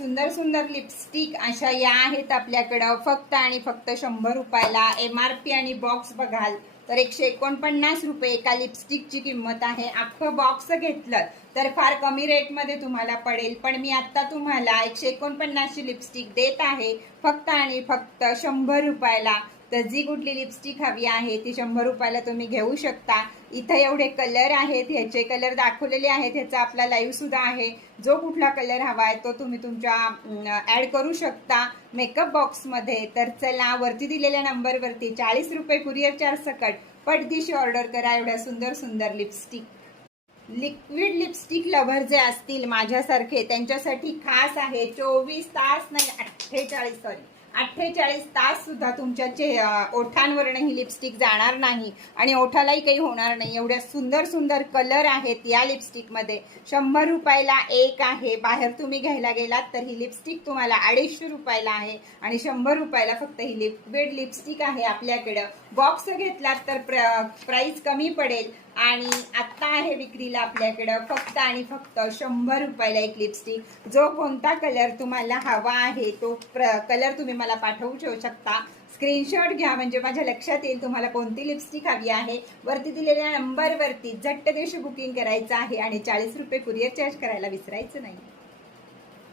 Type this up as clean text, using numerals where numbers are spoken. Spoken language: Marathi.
सुंदर सुंदर लिपस्टिक अशा या आहेत आपल्याकडं फक्त आणि फक्त 100 रुपयाला। MRP आणि बॉक्स बघाल तर 149 रुपये एका लिपस्टिकची किंमत आहे। अख्खं बॉक्स घेतलं तर फार कमी रेटमध्ये तुम्हाला पडेल, पण मी आता तुम्हाला 149 ची लिपस्टिक देत आहे फक्त आणि फक्त 100 रुपयाला। तर जी कुठली लिपस्टिक हवी आहे ती 100 रुपयाला तुम्ही घेऊ शकता। इथं एवढे कलर आहेत, ह्याचे कलर दाखवलेले आहेत, ह्याचा आपला लाईव्ह सुद्धा आहे। जो कुठला कलर हवा आहे तो तुम्ही तुमच्या ऍड करू शकता मेकअप बॉक्समध्ये। तर चला, वरती दिलेल्या नंबरवरती 40 रुपये कुरिअर चार्ज सकट पटदिशी ऑर्डर करा एवढ्या सुंदर सुंदर लिपस्टिक। लिक्विड लिपस्टिक लव्हर जे असतील माझ्यासारखे त्यांच्यासाठी खास आहे। 24 तास नाही 48 तास सुद्धा तुमच्या ओठांवरनं ही लिपस्टिक जाणार नाही आणि ओठालाही काही होणार नाही। एवढ्या सुंदर सुंदर कलर आहेत या लिपस्टिक मध्ये। 100 रुपयाला एक आहे। बाहेर तुम्ही घ्यायला गेलात तर ही लिपस्टिक तुम्हाला 250 रुपयाला आहे आणि 100 रुपयाला फक्त ही लिक्विड लिपस्टिक आहे आपल्याकडं। बॉक्स घेतलात तर प्राइस कमी पडेल आणि आता आहे विक्रीला आपल्याकडं फक्त आणि फक्त 100 रुपयाला एक लिपस्टिक। जो कोणता कलर तुम्हाला हवा आहे तो कलर तुम्ही मला पाठवू शकता। स्क्रीनशॉट घ्या म्हणजे माझ्या लक्षात येईल तुम्हाला कोणती लिपस्टिक हवी आहे। वरती दिलेल्या नंबरवरती झट्ट देश बुकिंग करायचं आहे आणि 40 रुपये कुरिअर चार्ज करायला विसरायचं नाही।